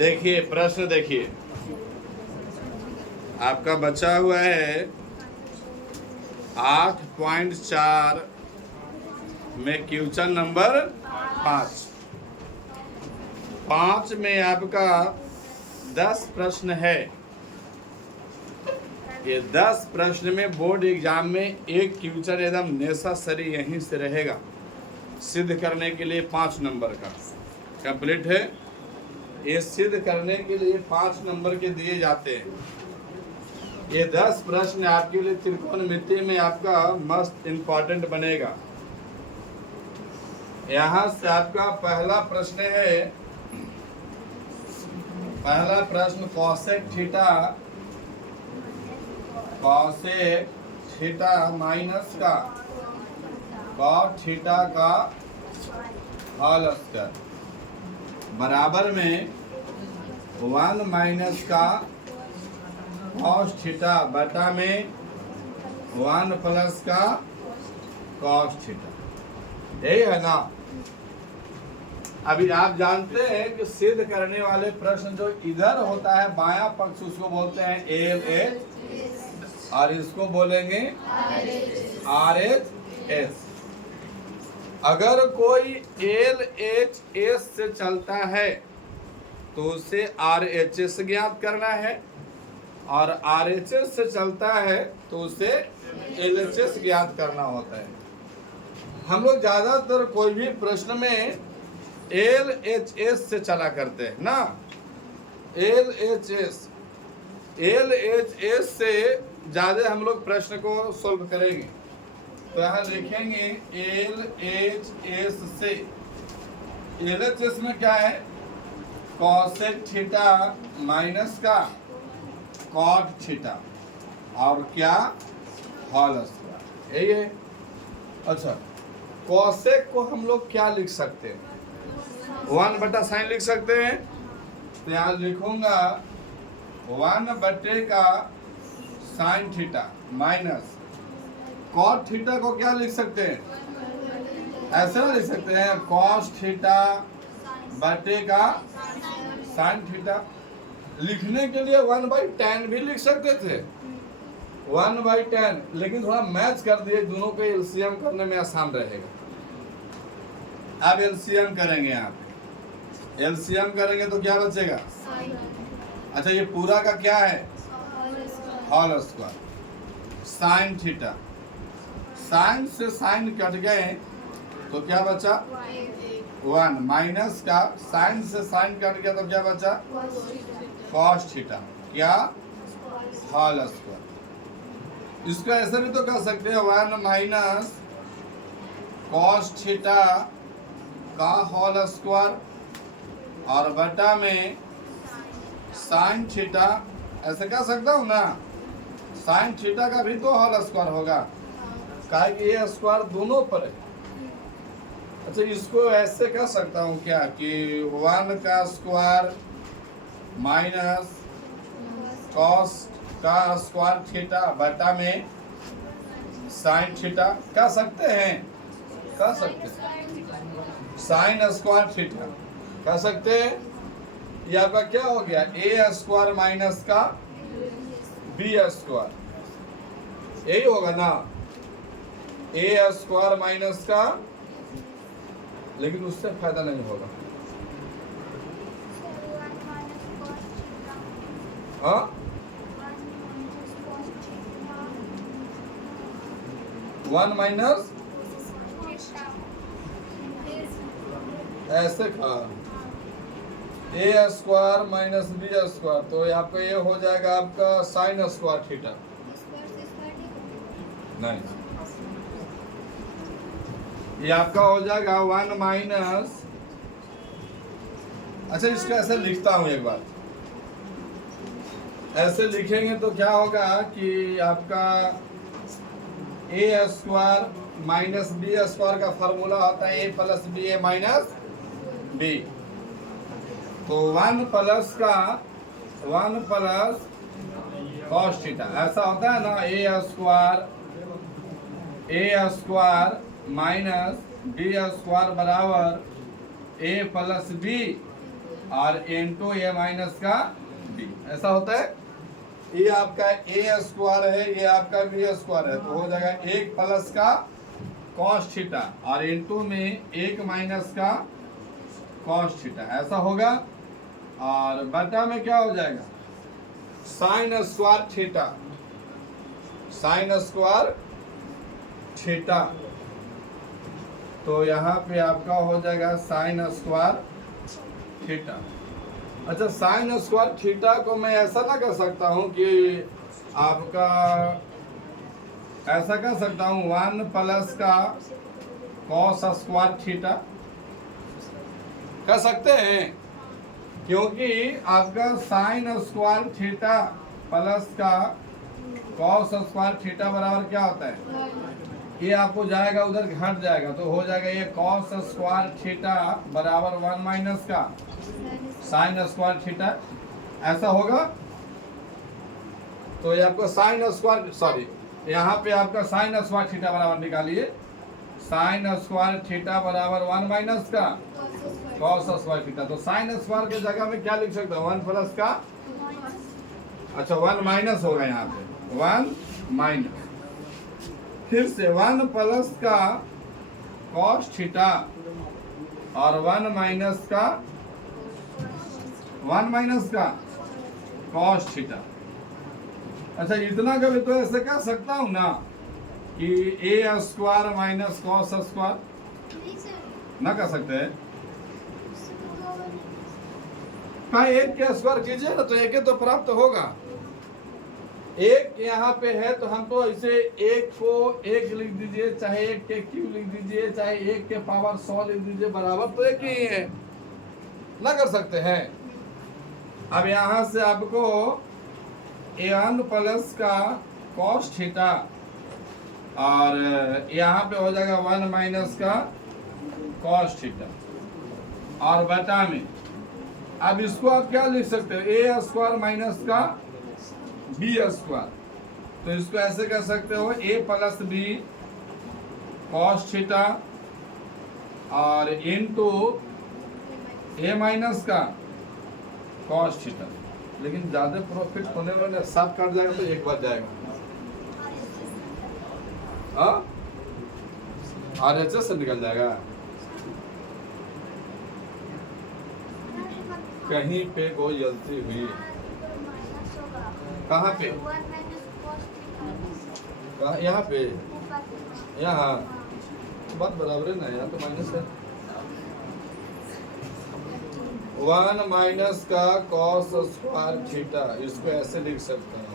देखिए प्रश्न देखिए, आपका बचा हुआ है 8.4 में क्वेश्चन नंबर 5 में आपका 10 प्रश्न है। ये 10 प्रश्न में बोर्ड एग्जाम में एक क्वेश्चन एकदम नेसेसरी यहीं से रहेगा, सिद्ध करने के लिए 5 नंबर का कंप्लीट है। ये सिद्ध करने के लिए 5 नंबर के दिए जाते हैं। ये 10 प्रश्न आपके लिए त्रिकोणमिति में आपका मस्त इंपॉर्टेंट बनेगा। यहाँ से आपका पहला प्रश्न है, पहला प्रश्न कॉसेक थीटा माइनस का कॉट थीटा का होल स्क्वायर बराबर में 1 माइनस का कॉस थीटा बटा में 1 प्लस का कॉस थीटा, यही है ना। अभी आप जानते हैं कि सिद्ध करने वाले प्रश्न जो इधर होता है बायां पक्ष, उसको बोलते हैं LH और इसको बोलेंगे RHS। अगर कोई LHS से चलता है तो उसे RHS ज्ञात करना है, और RHS से चलता है तो उसे LHS ज्ञात करना होता है। हम लोग ज्यादातर कोई भी प्रश्न में LHS से चला करते हैं ना। LHS से ज्यादा हम लोग प्रश्न को सोल्व करेंगे। तो यहाँ लिखेंगे LHS से। LHS में क्या है? कॉसेक थीटा माइनस का कॉट थीटा और क्या होल स्क्वायर, यही है। अच्छा, कॉसेक को हम लोग क्या लिख सकते हैं? 1 बटा साइन लिख सकते हैं। तो यहाँ लिखूंगा 1 बटे का sine theta minus cot theta को क्या लिख सकते हैं? ऐसे ना लिख सकते हैं, कॉस थीटा बटे का साइन थीटा। लिखने के लिए 1/10 भी लिख सकते थे, 1/10, लेकिन थोड़ा मैच कर दिए, दोनों को एलसीएम करने में आसान रहेगा। अब एलसीएम करेंगे, यहाँ पे एलसीएम करेंगे तो क्या बचेगा? अच्छा, ये पूरा का क्या है? Whole square. Sine theta, sine से साइन कट गए तो क्या बचा? 1 माइनस का साइन से साइन कट गया तो क्या बचा? कॉस थीटा, क्या? Whole square. इसको ऐसे भी तो कर सकते हैं, 1 माइनस कॉस थीटा का होल स्क्वायर और बटा में साइन थीटा, ऐसे कर सकता हूँ ना। साइन थीटा का भी तो होल स्क्वायर होगा, काहे कि ये स्क्वायर दोनों पर है। अच्छा, इसको ऐसे कर सकता हूँ क्या कि 1 का स्क्वायर माइनस कॉस का स्क्वायर थीटा बटा में साइन थीटा, कर सकते हैं, कर सकते हैं। साइन स्क्वायर थीटा कर सकते हैं। ये आपका क्या हो गया? A स्क्वायर माइनस का B स्क्वायर, यही होगा ना। A स्क्वायर माइनस का, लेकिन उससे फायदा नहीं होगा। हाँ, 1 माइनस ऐसे का A square minus B square, तो आपका ये हो जाएगा आपका साइन स्क्वायर थीटा। नहीं, ये आपका हो जाएगा 1 माइनस। अच्छा, इसको ऐसे लिखता हूं एक बार, ऐसे लिखेंगे तो क्या होगा कि आपका A square minus B square का फॉर्मूला होता है A plus B minus B। तो 1 प्लस का 1 प्लस कॉस थीटा, ऐसा होता है ना। A square minus B square बराबर A प्लस B और इंटू ए माइनस का बी, ऐसा होता है। ये आपका ए स्क्वायर है, ये आपका बी स्क्वायर है, तो हो जाएगा 1 प्लस का कॉस थीटा और इंटू में 1 माइनस का कॉस थीटा, ऐसा होगा। और बटा में क्या हो जाएगा, sine square theta, sine square theta. तो यहाँ पे आपका हो जाएगा साइन स्क्वायर थीटा। अच्छा, साइन स्क्वायर थीटा को मैं ऐसा ना कर सकता हूँ कि आपका ऐसा कर सकता हूँ 1 प्लस का कॉस स्क्वायर थीटा, कर सकते हैं, क्योंकि आपका साइन स्क्वायर थीटा प्लस का कॉस स्क्वायर थीटा बराबर क्या होता है, ये आपको जाएगा उधर घट जाएगा, तो हो जाएगा ये कॉस स्क्वायर थीटा बराबर 1 माइनस का साइन स्क्वायर थीटा, ऐसा होगा। तो ये आपको साइन स्क्वायर, सॉरी यहाँ पे आपका साइन स्क्वायर थीटा बराबर निकालिए, साइन स्क्वायर थीटा बराबर 1 माइनस का कॉस स्क्वायर थीटा। तो साइन स्क्वायर के जगह में क्या लिख सकते हो, 1 प्लस का, अच्छा 1 माइनस होगा यहाँ पे, 1 माइनस, फिर से 1 प्लस का कॉस थीटा और 1 माइनस का कॉस थीटा। अच्छा, इतना कभी तो ऐसे कर सकता हूं ना कि ए स्क्वायर माइनस कॉस स्क्वायर, ना कर सकते हैं, हाँ एक के स्क्वायर कीजिए ना तो एक तो प्राप्त होगा। एक यहाँ पे है तो हमको इसे एक को एक लिख दीजिए, चाहे एक के क्यूब लिख दीजिए, चाहे एक के पावर 100 लिख दीजिए, बराबर तो एक ही है, ना कर सकते हैं। अब यहाँ से आपको a1 प्लस का कॉस थीटा और यहाँ पे हो जाएगा 1 माइनस का कॉस थीटा और बटा में, अब इसको आप क्या लिख सकते हो, ए स्क्वायर माइनस का बी स्क्वायर, तो इसको ऐसे कर सकते हो ए प्लस बी कॉस थीटा और इनटू ए माइनस का कॉस थीटा। लेकिन ज्यादा प्रॉफिट होने वाले 7 काट जाएगा तो 1 बच जाएगा, RHS से निकल जाएगा, कहीं पे कोई गलती हुई, कहाँ पे, यहाँ पे, यहाँ बात बराबर है ना, यहाँ तो माइनस है। 1 माइनस का कॉस स्क्वायर थीटा, इसको ऐसे लिख सकते हैं।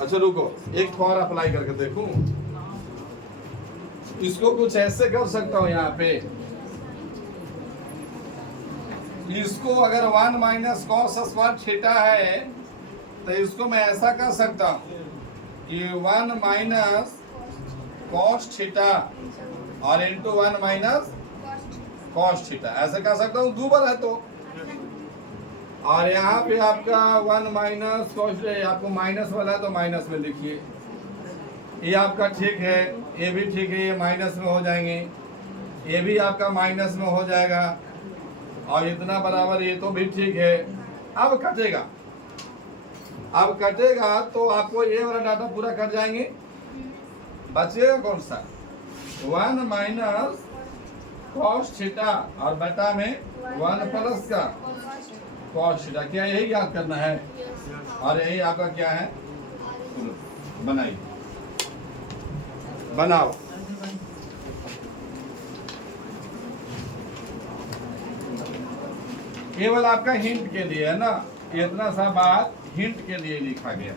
अच्छा रुको, एक और अप्लाई करके देखूं, इसको कुछ ऐसे कर सकता हूं, यहाँ पे इसको अगर 1 माइनस कॉस स्क्वायर थीटा है तो इसको मैं ऐसा कर सकता हूं कि 1 माइनस कॉस थीटा और इंटू 1 माइनस कॉस थीटा, ऐसे कर सकता हूँ, 2 बार है तो। और यहाँ पे आपका 1 माइनस कॉस, आपको माइनस वाला तो माइनस में लिखिए, ये आपका ठीक है, ये भी ठीक है, ये माइनस में हो जाएंगे, ये भी आपका माइनस में हो जाएगा और इतना बराबर ये तो भी ठीक है। अब कटेगा तो आपको ये वाला डाटा पूरा कट जाएंगे, बचेगा कौन सा, 1 माइनस कॉस थीटा और बटा में 1 प्लस का कॉस थीटा। क्या यही याद करना है, और यही आपका क्या है, बनाइए, बनाओ। केवल आपका हिंट के लिए है ना, इतना सा बात हिंट के लिए लिखा गया।